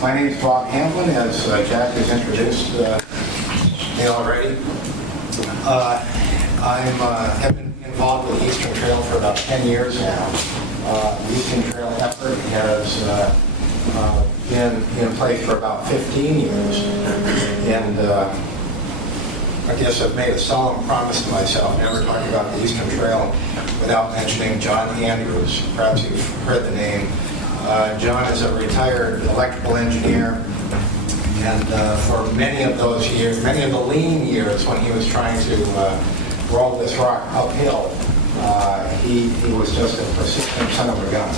My name is Bob Hamblen, as Jack has introduced me already. Have been involved with the Eastern Trail for about 10 years now. The Eastern Trail effort has been in place for about 15 years. And I guess I've made a solemn promise to myself, never talk about the Eastern Trail without mentioning John Andrews. Perhaps you've heard the name. John is a retired electrical engineer, and for many of those years, many of the lean years when he was trying to roll this rock uphill, he was just a persistent son of a gun.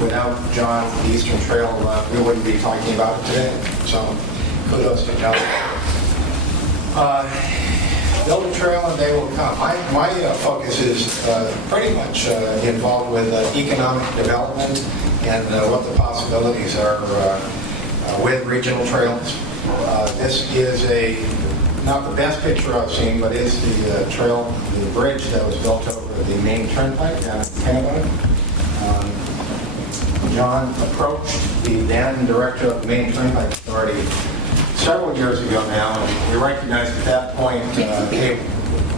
Without John, the Eastern Trail, we wouldn't be talking about it today. So kudos to John. Build a trail and they will come. My focus is pretty much involved with economic development and what the possibilities are with regional trails. This is not the best picture I've seen, but is the the bridge that was built over the Maine Turnpike down in Canada. John approached the then director of the Maine Turnpike Authority several years ago now, and we recognized at that point, hey,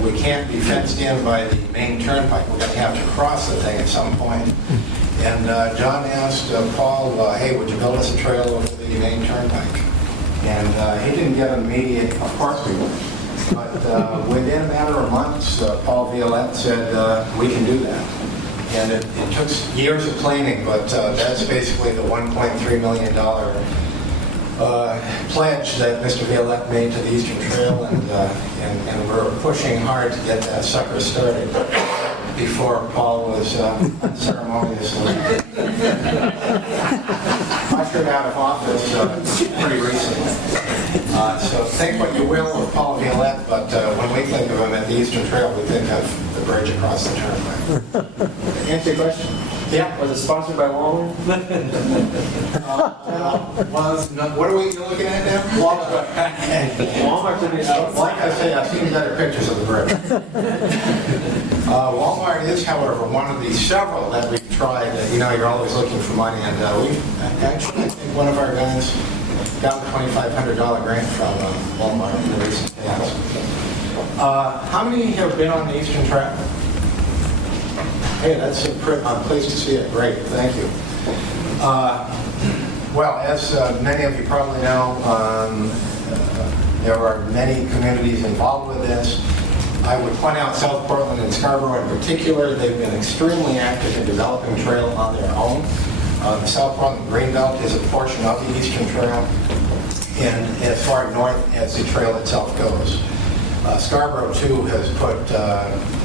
we can't be fenced in by the Maine Turnpike. We're going to have to cross the thing at some point. And John asked Paul, hey, would you build us a trail over the Maine Turnpike? And he didn't get an immediate, of course we would. But within a matter of months, Paul Violette said, we can do that. And it took years of planning, but that's basically the $1.3 million pledge that Mr. Violette made to the Eastern Trail, and we're pushing hard to get that sucker started before Paul was unceremoniously ushered out of office pretty recently. So think what you will of Paul Violette, but when we think of him at the Eastern Trail, we think of the bridge across the turnpike. Answer your question? Yeah. Was it sponsored by Walmart? What are we looking at now? Walmart should be out. Like I say, I've seen better pictures of the bridge. Walmart is, however, one of the several that we've tried. You're always looking for money, and we've actually, I think one of our guys got a $2,500 grant from Walmart in the recent past. How many have been on the Eastern Trail? Hey, that's I'm pleased to see it. Great, thank you. Well, as many of you probably know, there are many communities involved with this. I would point out South Portland and Scarborough in particular. They've been extremely active in developing trail on their own. The South Portland Greenbelt is a portion of the Eastern Trail, and as far north as the trail itself goes. Scarborough, too, has put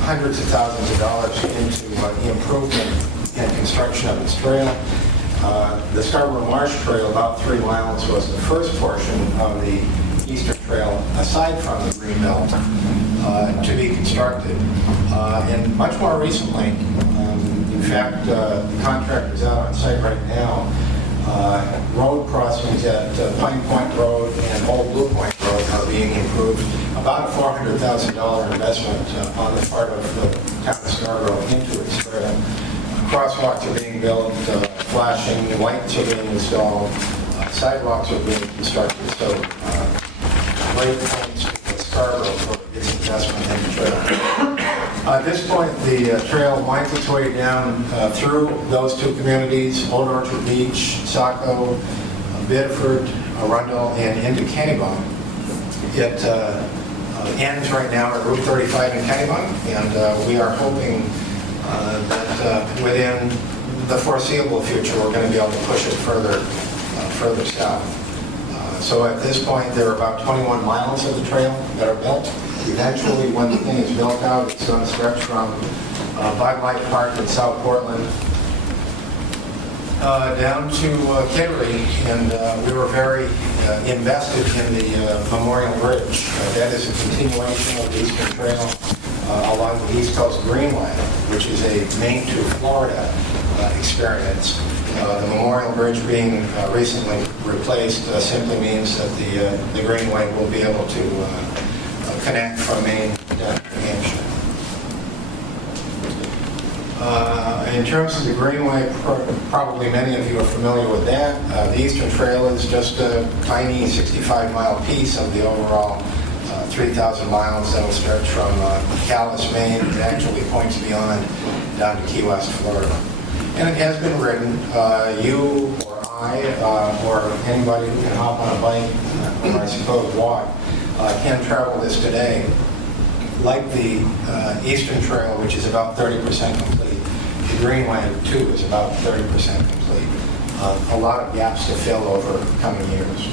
hundreds of thousands of dollars into the improvement and construction of its trail. The Scarborough Marsh Trail, about 3 miles, was the first portion of the Eastern Trail, aside from the Greenbelt, to be constructed. And much more recently, in fact, the contractor's out on site right now, road crossings at Pine Point Road and Old Blue Point Road are being improved. About a $400,000 investment on the part of the town of Scarborough into its trail. Crosswalks are being built, flashing lights are being installed, sidewalks are being constructed. So great points to Scarborough for its investment in the trail. At this point, the trail winds its way down through those two communities, Old Orchard Beach, Saco, Biddeford, Arundel, and into Kennebunk. It ends right now at Route 35 in Kennebunk, and we are hoping that within the foreseeable future, we're going to be able to push it further south. So at this point, there are about 21 miles of the trail that are built. Eventually, when the thing is built out, it's going to stretch from Bog Light Park in South Portland down to Kittery, and we were very invested in the Memorial Bridge. That is a continuation of the Eastern Trail along the East Coast Greenway, which is a Maine to Florida experience. The Memorial Bridge being recently replaced simply means that the Greenway will be able to connect from Maine down to New Hampshire. In terms of the Greenway, probably many of you are familiar with that. The Eastern Trail is just a tiny 65-mile piece of the overall 3,000 miles that will stretch from Calais, Maine, and actually points beyond down to Key West, Florida. And it has been ridden. You or I or anybody who can hop on a bike or I suppose walk can travel this today. Like the Eastern Trail, which is about 30% complete, the Greenway, too, is about 30% complete. A lot of gaps to fill over coming years.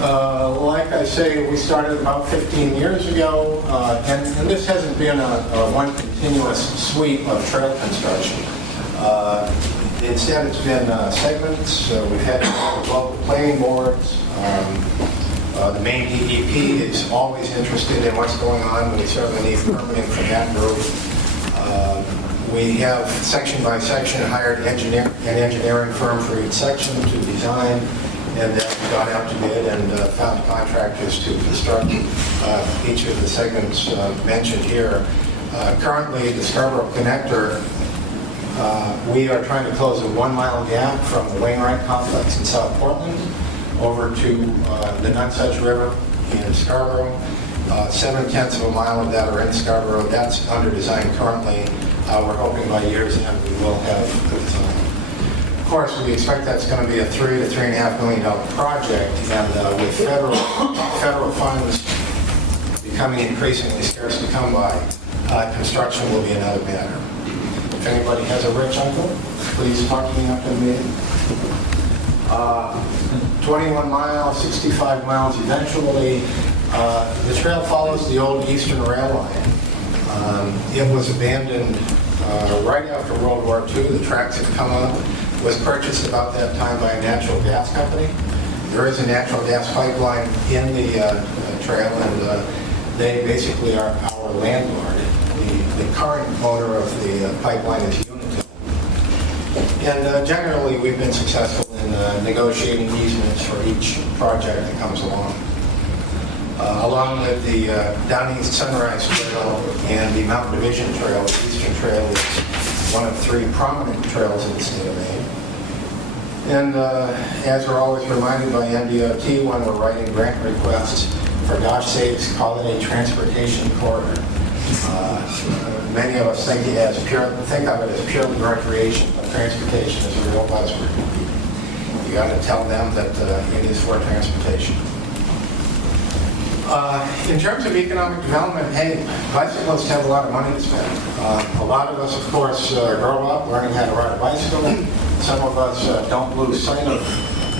Like I say, we started about 15 years ago, and this hasn't been a one continuous sweep of trail construction. Instead, it's been segments. We've had local planning boards. The Maine DEP is always interested in what's going on. We certainly need permitting from that group. We have, section by section, hired an engineering firm for each section to design, and then gone out to bid and found contractors to construct each of the segments mentioned here. Currently, the Scarborough Connector, we are trying to close a 1-mile gap from the Wainwright Complex in South Portland over to the Nonsuch River in Scarborough. 7/10 of a mile of that are in Scarborough. That's under design currently. We're hoping by year's end we will have the design. Of course, we expect that's going to be a $3 to $3.5 million project, and with federal funds becoming increasingly scarce to come by, construction will be another matter. If anybody has a rich uncle, please talk to me after the meeting. 21 miles, 65 miles eventually. The trail follows the old Eastern Rail Line. It was abandoned right after World War II. The tracks have come up. It was purchased about that time by a natural gas company. There is a natural gas pipeline in the trail, and they basically are our landlord. The current owner of the pipeline is Unitil. And generally, we've been successful in negotiating easements for each project that comes along. Along with the Down East Sunrise Trail and the Mountain Division Trail, the Eastern Trail is one of 3 prominent trails in the state of Maine. And as we're always reminded by MDOT when we're writing grant requests, for gosh sakes, call it a transportation corridor. Many of us think of it as purely recreation, but transportation is a real buzzword. You got to tell them that it is for transportation. In terms of economic development, hey, bicyclists have a lot of money to spend. A lot of us, of course, grow up learning how to ride a bicycle. Some of us don't lose sight of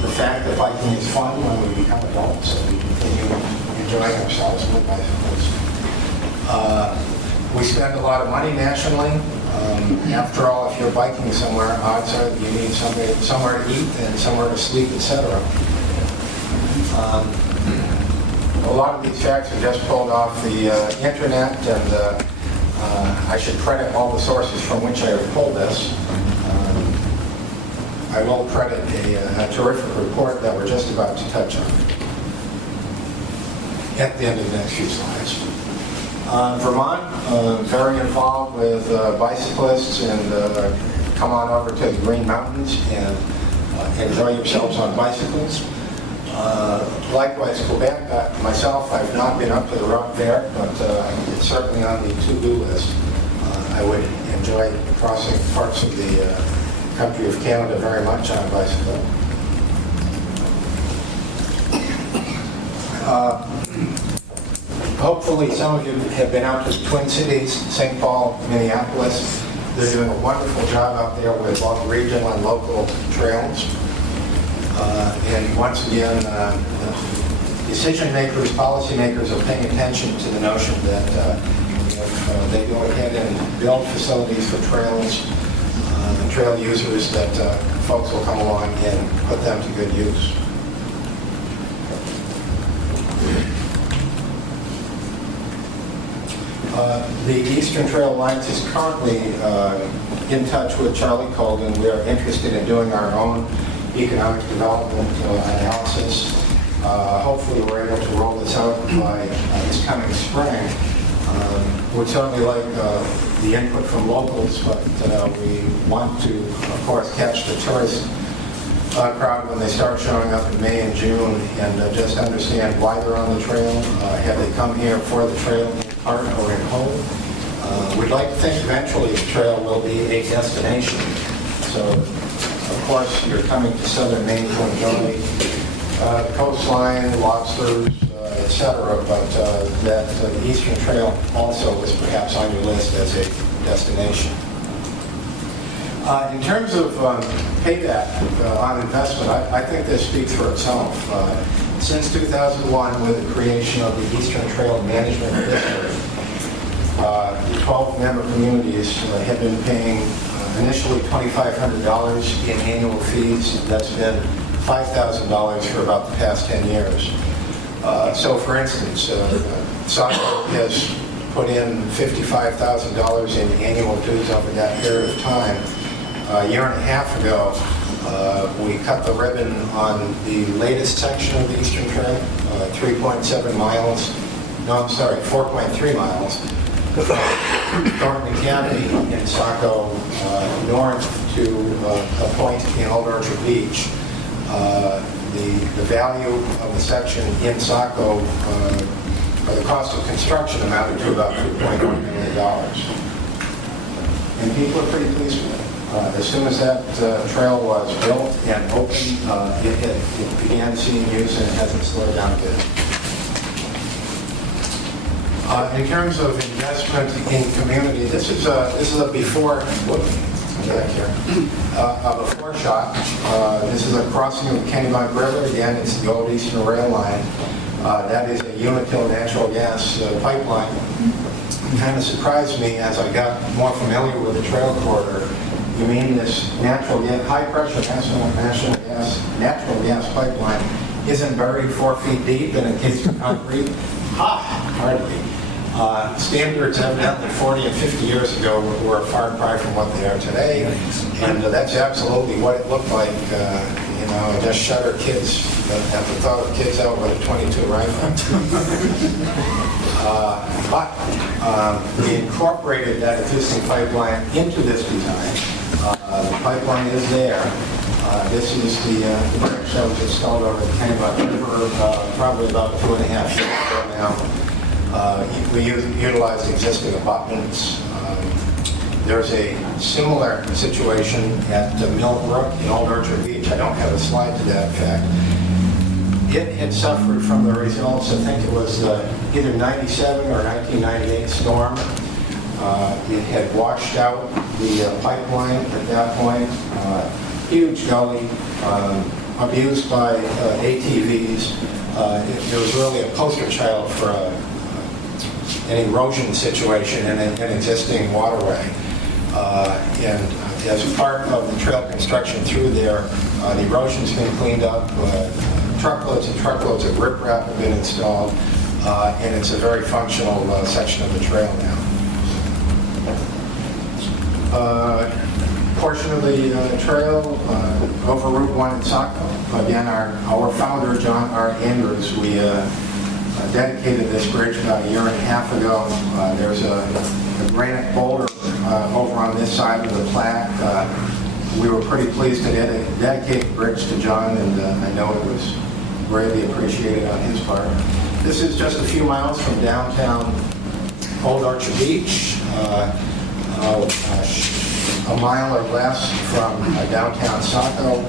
the fact that biking is fun when we become adults, so we continue enjoying ourselves with bicycles. We spend a lot of money nationally. After all, if you're biking somewhere, odds are that you need somewhere to eat and somewhere to sleep, etc. A lot of these facts are just pulled off the internet, and I should credit all the sources from which I have pulled this. I will credit a terrific report that we're just about to touch on at the end of the next few slides. Vermont, very involved with bicyclists, and come on over to the Green Mountains and enjoy yourselves on bicycles. Likewise, Quebec, myself, I've not been up to the Rock there, but it's certainly on the to-do list. I would enjoy crossing parts of the country of Canada very much on a bicycle. Hopefully some of you have been out to the Twin Cities, St. Paul, Minneapolis. They're doing a wonderful job out there with both regional and local trails. And once again, decision makers, policy makers are paying attention to the notion that if they go ahead and build facilities for trails, trail users, that folks will come along and put them to good use. The Eastern Trail Alliance is currently in touch with Charlie Colgan. We are interested in doing our own economic development analysis. Hopefully we're able to roll this out by this coming spring. We'd certainly like the input from locals, but we want to, of course, catch the tourist crowd when they start showing up in May and June, and just understand why they're on the trail. Have they come here for the trail in part or in whole? We'd like to think eventually the trail will be a destination. So, of course, you're coming to southern Maine to enjoy the coastline, lobsters, etc., but that the Eastern Trail also was perhaps on your list as a destination. In terms of payback on investment, I think this speaks for itself. Since 2001, with the creation of the Eastern Trail Management District, 12 member communities have been paying initially $2,500 in annual fees. That's been $5,000 for about the past 10 years. So, for instance, Saco has put in $55,000 in annual dues over that period of time. A year and a half ago, we cut the ribbon on the latest section of the Eastern Trail, 3.7 miles, no, I'm sorry, 4.3 miles, Thornton County in Saco, north to a point in Old Orchard Beach. The value of the section in Saco, or the cost of construction, amounted to about $2.1 million. And people are pretty pleased with it. As soon as that trail was built and open, it began seeing use, and it hasn't slowed down a bit. In terms of investment in community, this is a before. A before shot. This is a crossing of the Kennebunk River. Again, it's the old Eastern Rail Line. That is a Unitil natural gas pipeline. It kind of surprised me as I got more familiar with the trail corridor. You mean this natural gas, high-pressure natural gas pipeline isn't buried 4 feet deep and encased in concrete? Hardly. Standards evidently 40 and 50 years ago were a far cry from what they are today, and that's absolutely what it looked like. I just shudder kids at the thought of kids out with a .22 rifle. But we incorporated that existing pipeline into this design. The pipeline is there. This is the bridge that was installed over the Kennebunk River probably about 2.5 years ago now. We utilized existing abutments. There's a similar situation at Millbrook in Old Orchard Beach. I don't have a slide to that fact. It had suffered from the results, I think it was either 97 or 1998 storm. It had washed out the pipeline at that point. Huge gully, abused by ATVs. It was really a poster child for an erosion situation in an existing waterway. And as part of the trail construction through there, the erosion's been cleaned up, truckloads and truckloads of riprap have been installed, and it's a very functional section of the trail now. Portion of the trail over Route 1 in Saco. Again, our founder, John R. Andrews, we dedicated this bridge about a year and a half ago. There's a granite boulder over on this side of the plaque. We were pretty pleased to dedicate the bridge to John, and I know it was greatly appreciated on his part. This is just a few miles from downtown Old Orchard Beach, a mile or less from downtown Saco,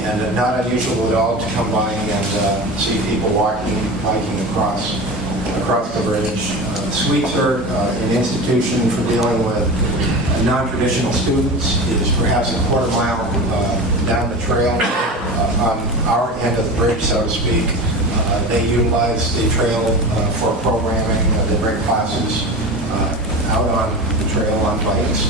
and not unusual at all to come by and see people biking across the bridge. Suites are an institution for dealing with non-traditional students. It is perhaps a quarter mile down the trail on our end of the bridge, so to speak. They utilize the trail for programming. They bring classes out on the trail on bikes.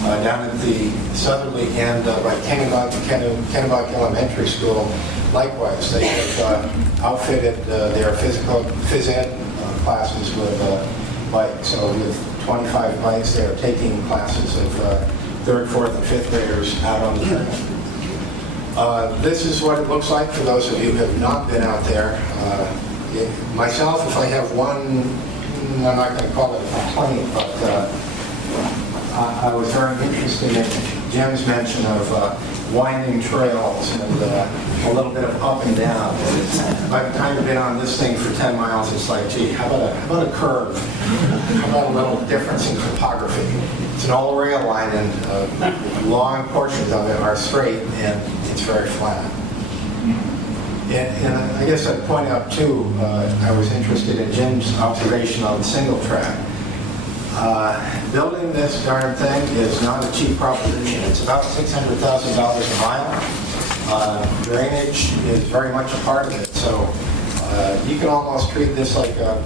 Down at the southerly end by Kennebunk Elementary School, likewise, they have outfitted their phys ed classes with bikes. So with 25 bikes, they are taking classes of 3rd, 4th, and 5th graders out on the trail. This is what it looks like for those of you who have not been out there. Myself, if I have one I'm not going to call it a complaint, but I was very interested in Jim's mention of winding trails and a little bit of up and down. I've kind of been on this thing for 10 miles. It's like, gee, how about a curve? How about a little difference in topography? It's an all rail line, and long portions of it are straight, and it's very flat. And I guess I'd point out, too, I was interested in Jim's observation on the single track. Building this darn thing is not a cheap proposition. It's about $600,000 a mile. Drainage is very much a part of it, so you can almost treat this like a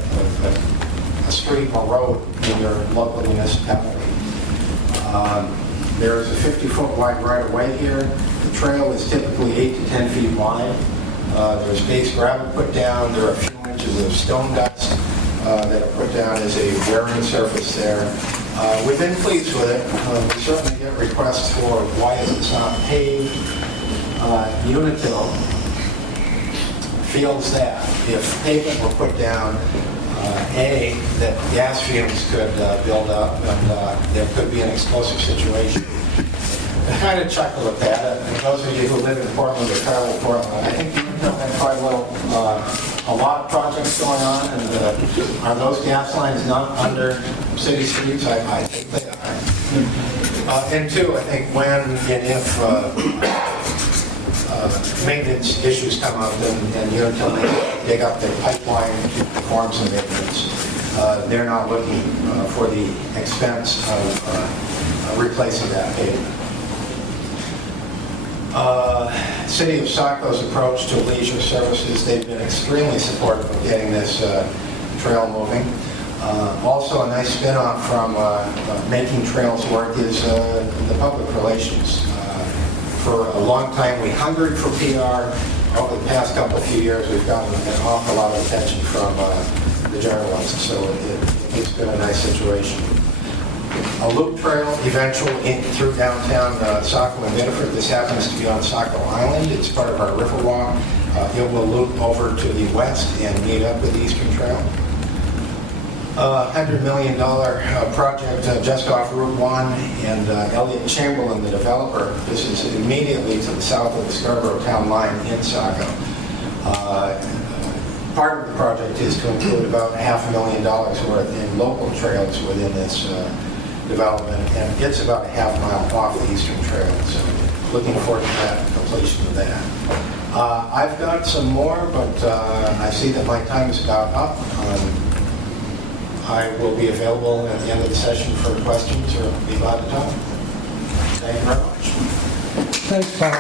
street or road in your local municipality. There's a 50-foot wide right-of-way here. The trail is typically 8 to 10 feet wide. There's base gravel put down. There are a few inches of stone dust that are put down as a wearing surface there. We've been pleased with it. We certainly get requests for why is this not paved. Unitil feels that if pavement were put down, that gas fumes could build up and there could be an explosive situation. I kind of chuckle at that. And those of you who live in Portland or travel to Portland, I think Unitil had quite a lot of projects going on, and are those gas lines not under city streets? I think they are. And two, I think when and if maintenance issues come up and Unitil may dig up their pipeline to perform some maintenance, they're not looking for the expense of replacing that pavement. City of Saco's approach to leisure services, they've been extremely supportive of getting this trail moving. Also a nice spin-off from making trails work is the public relations. For a long time we hungered for PR. Over the past few years we've gotten an awful lot of attention from the journalists, so it's been a nice situation. A loop trail eventually through downtown Saco and Biddeford. This happens to be on Saco Island. It's part of our river walk. It will loop over to the west and meet up with Eastern Trail. $100 million project just off Route 1, and Elliott Chamberlain, the developer. This is immediately to the south of the Scarborough town line in Saco. Part of the project is to include about $500,000 worth in local trails within this development, and it's about a half mile off the Eastern Trail, so looking forward to that completion of that. I've got some more, but I see that my time is about up. I will be available at the end of the session for questions or be glad to talk. Thank you very much. Thanks, Bob.